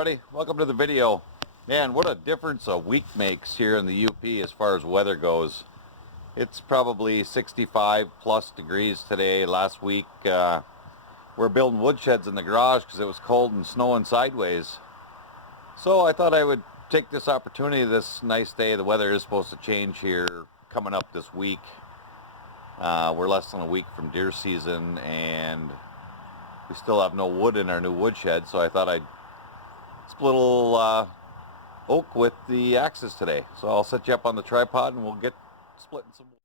everybody, welcome to the video. Man, what a difference a week makes here in the UP as far as weather goes. It's probably 65 plus degrees today. Last week we're building woodsheds in the garage because it was cold and snowing sideways. So I thought I would take this opportunity, this nice day. The weather is supposed to change here coming up this week. We're less than a week from deer season and we still have no wood in our new woodshed, so I thought I'd split a little oak with the axes today. So I'll set you up on the tripod and we'll get splitting some wood.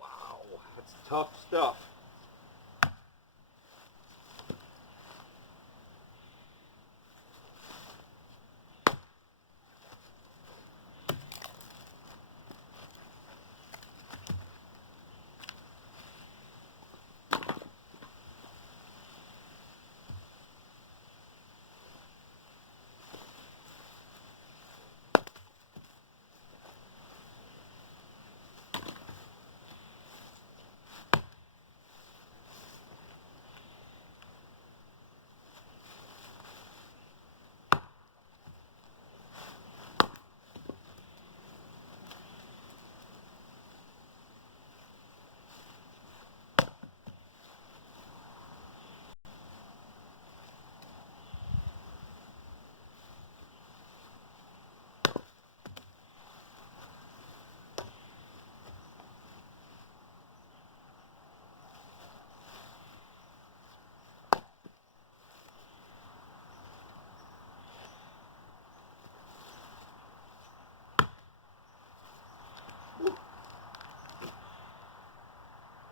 Wow, that's tough stuff.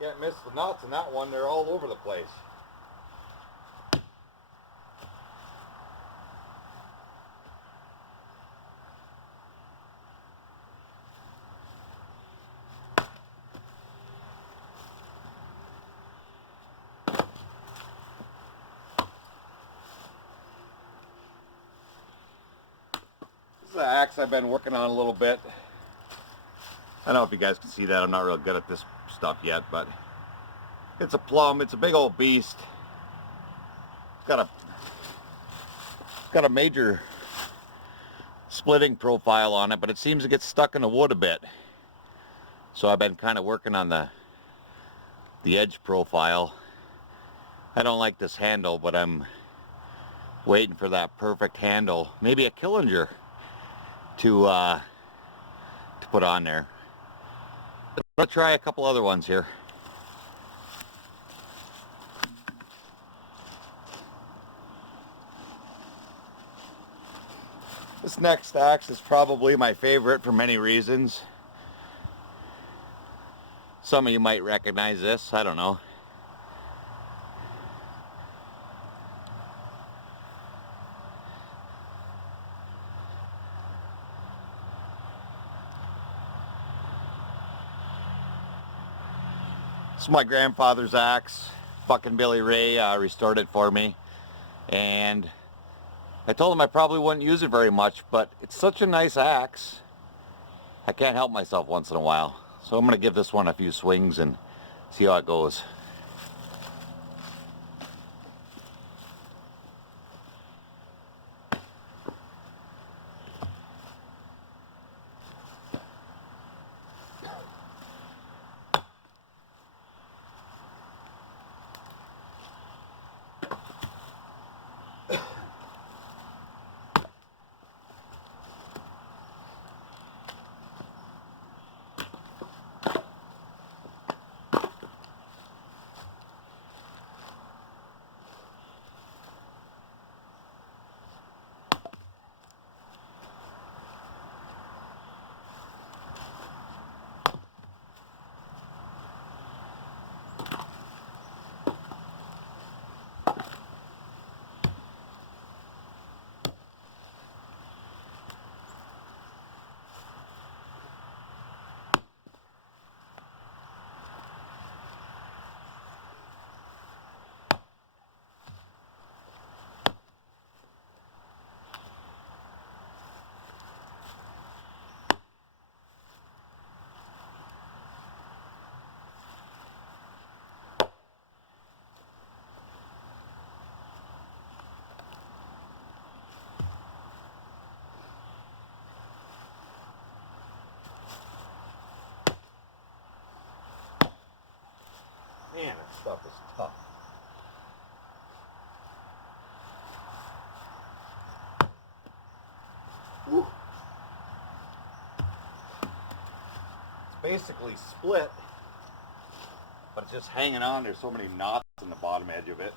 Can't miss the nuts in that one, they're all over the place. This is the axe I've been working on a little bit. I don't know if you guys can see that, I'm not real good at this stuff yet, but it's a plum, it's a big old beast. It's got a major splitting profile on it, but it seems to get stuck in the wood a bit. So I've been kind of working on the edge profile. I don't like this handle, but I'm waiting for that perfect handle, maybe a Killinger, to put on there. Let's try a couple other ones here. This next axe is probably my favorite for many reasons. Some of you might recognize this, I don't know. This is my grandfather's axe. Fucking Billy Ray restored it for me. And I told him I probably wouldn't use it very much, but it's such a nice axe. I can't help myself once in a while. So I'm going to give this one a few swings and see how it goes. Man, that stuff is tough. Whew. It's basically split, but it's just hanging on. There's so many knots in the bottom edge of it.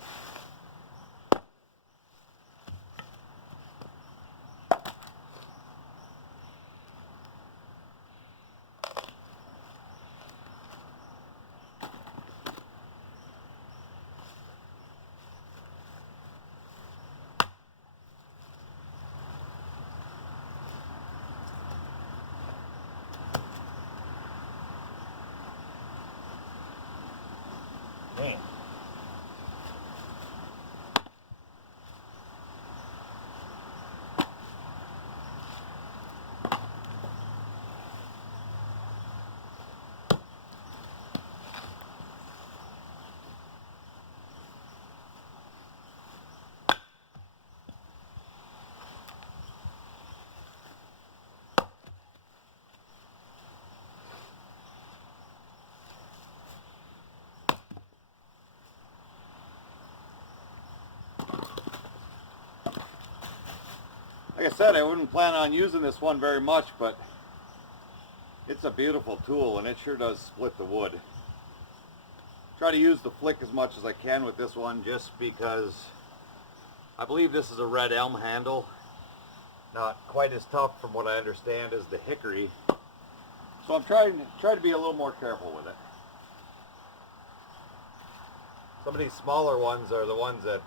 Man. Like I said, I wouldn't plan on using this one very much, but it's a beautiful tool and it sure does split the wood. Try to use the flick as much as I can with this one, just because I believe this is a red elm handle. Not quite as tough from what I understand as the hickory. So I'm trying to be a little more careful with it. Some of these smaller ones are the ones that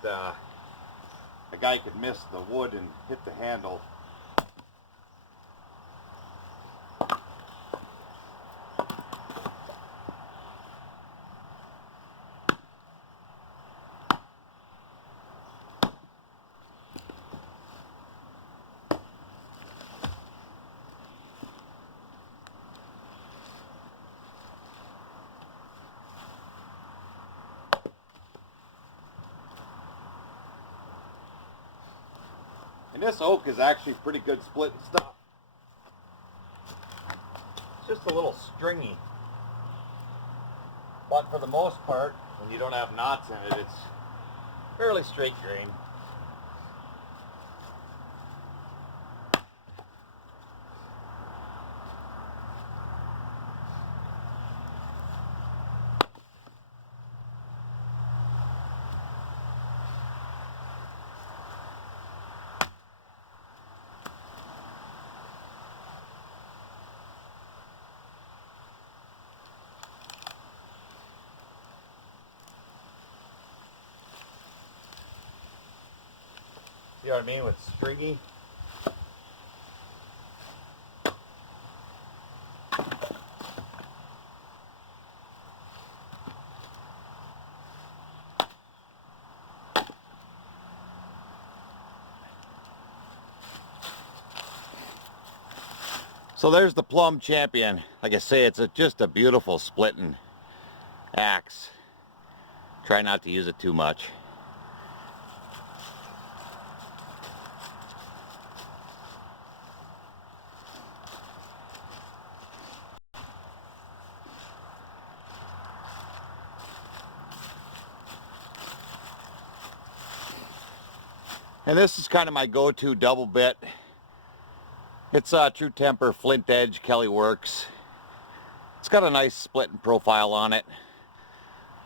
a guy could miss the wood and hit the handle. And this oak is actually pretty good splitting stuff. It's just a little stringy. But for the most part, when you don't have knots in it, it's fairly straight grain. See what I mean with stringy? So there's the Plum Champion. Like I say, it's just a beautiful splitting axe. Try not to use it too much. And this is kind of my go-to double bit. It's a True Temper Flint Edge Kelly Works. It's got a nice splitting profile on it.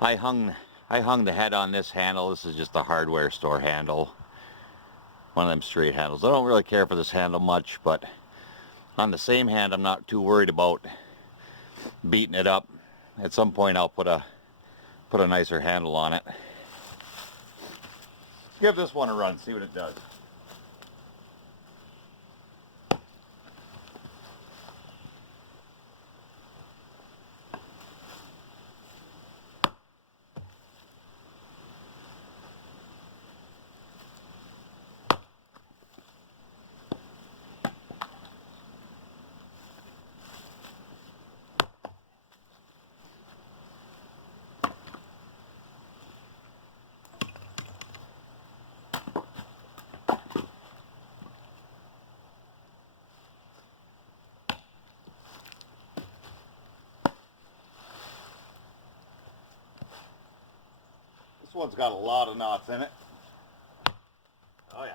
I hung the head on this handle. This is just a hardware store handle. One of them straight handles. I don't really care for this handle much, but on the same hand, I'm not too worried about beating it up. At some point, I'll put a nicer handle on it. Give this one a run, see what it does. This one's got a lot of knots in it. Oh yeah.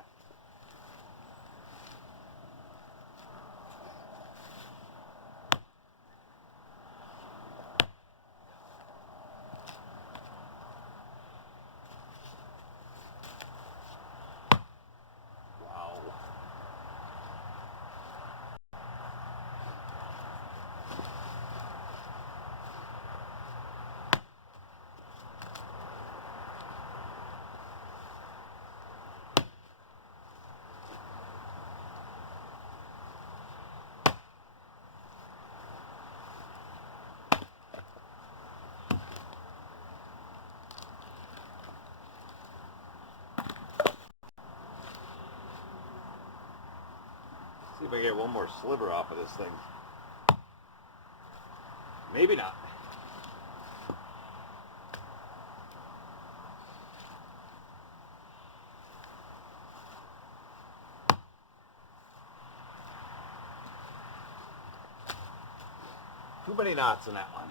See if I get one more sliver off of this thing. Maybe not. Too many knots in that one.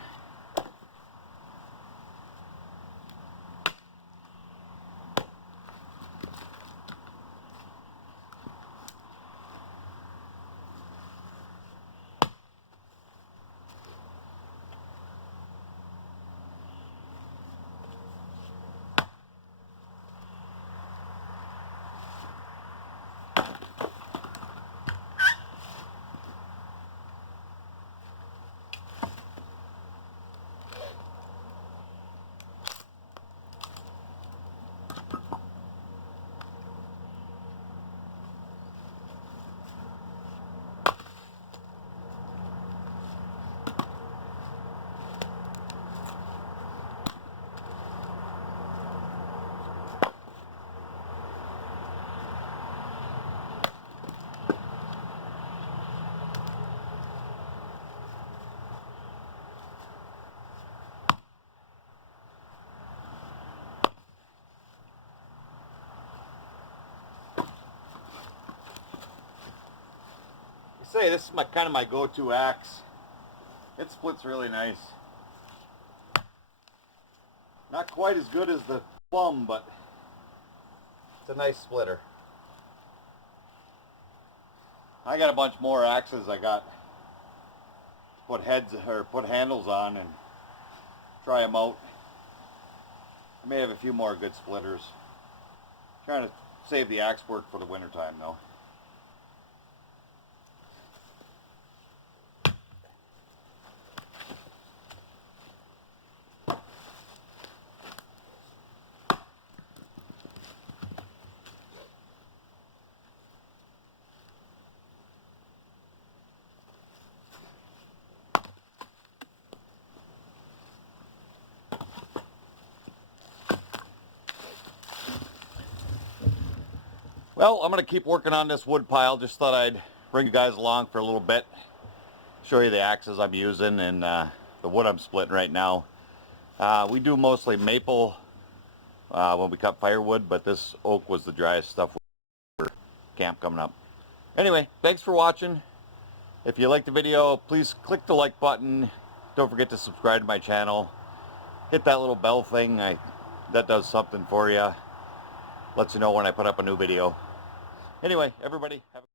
Say this is kind of my go-to axe. It splits really nice. Not quite as good as the plum, but it's a nice splitter. I got a bunch more axes I got to put heads or put handles on and try them out. I may have a few more good splitters. Trying to save the axe work for the winter time though. Well, I'm going to keep working on this wood pile. Just thought I'd bring you guys along for a little bit. Show you the axes I'm using and the wood I'm splitting right now. We do mostly maple when we cut firewood, but this oak was the driest stuff for camp coming up. Anyway, thanks for watching. If you liked the video, please click the like button. Don't forget to subscribe to my channel. Hit that little bell thing. That does something for you. Lets you know when I put up a new video. Anyway, everybody, have a